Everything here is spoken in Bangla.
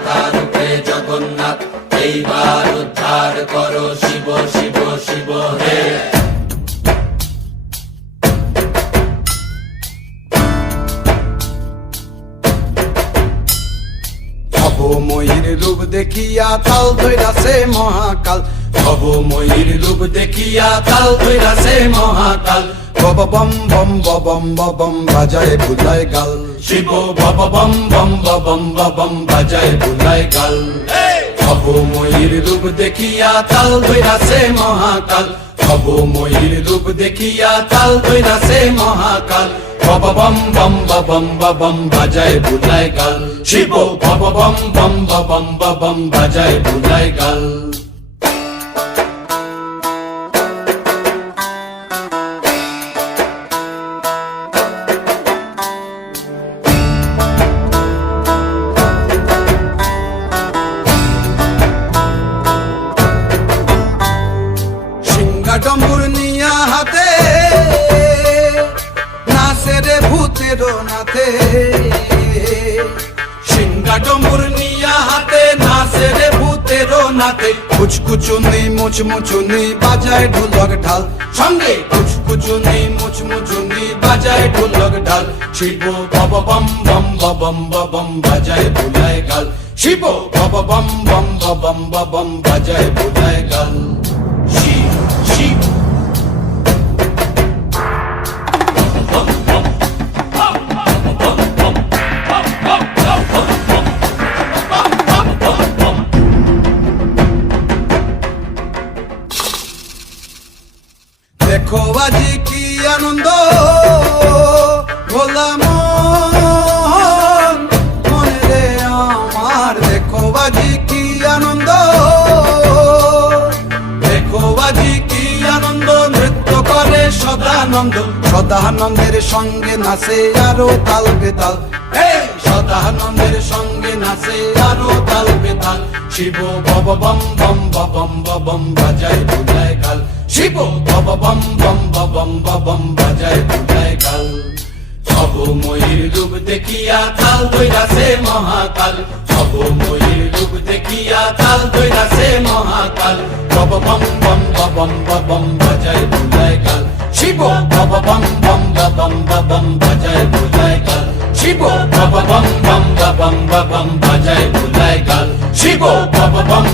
মাথা রূপে জগন্নাথ, এইবার উদ্ধার করো শিব শিব শিব হে। ভবময়ীর রূপ দেখিয়া তাল ধইরাছে মহাকাল, ভবময়ীর রূপ দেখিয়া তাল ধইরাছে মহাকাল। বব বম বম বম বম বাজায় বুলায় গাল, শিব বব বম বম বম বম বাজায় বুলায় গাল। ভবময়ীর রূপ দেখিয়া তাল ধইরাছে মহাকাল, ভবময়ীর রূপ দেখিয়া তাল ধইরাছে মহাকাল। বব বম বম বম বাজায় বুলায় গাল, শিব বব বম বম বম বাজায় বুলায় গাল। ডম্বুর নিয়া হাতে নাচে রে ভূতের নাথে, সিংহা ডম্বুর নিয়া হাতে নাচে রে ভূতের নাথে। কুচকুচুনি মুচমুচুনি বাজায় ঢোলক ঢাল, সঙ্গে কুচকুচুনি মুচমুচুনি বাজায় ঢোলক ঢাল। শিব বব বম বম বম বাজায় বুলায় গাল, শিব বব বম বম বম বাজায় বুলায় গাল। শিব শিব দেখো আজি কি আনন্দ ভোলা মনে রে আমার, দেখো আজি কি আনন্দ, দেখো আজি কি আনন্দ, নৃত্য করে সদানন্দ, সদানন্দের সঙ্গে নাচে আরো তাল বেতাল, সদানন্দের সঙ্গে নাচে আরো তাল বেতাল। শিব বব বম বম বাজায় বুলায় গাল, শিব বব বম বম বাজায় বুলায় গাল। ভবময়ীর রূপ দেখিয়া তাল ধইরাছে মহাকাল, ভবময়ীর রূপ দেখিয়া তাল ধইরাছে মহাকাল। বব বম বম বাজায় বুলায় গাল, শিব বব বম বম বাজায় বুলায় গাল, শিব বব বম বম বাজায় বুলায় গাল, শিব বব বম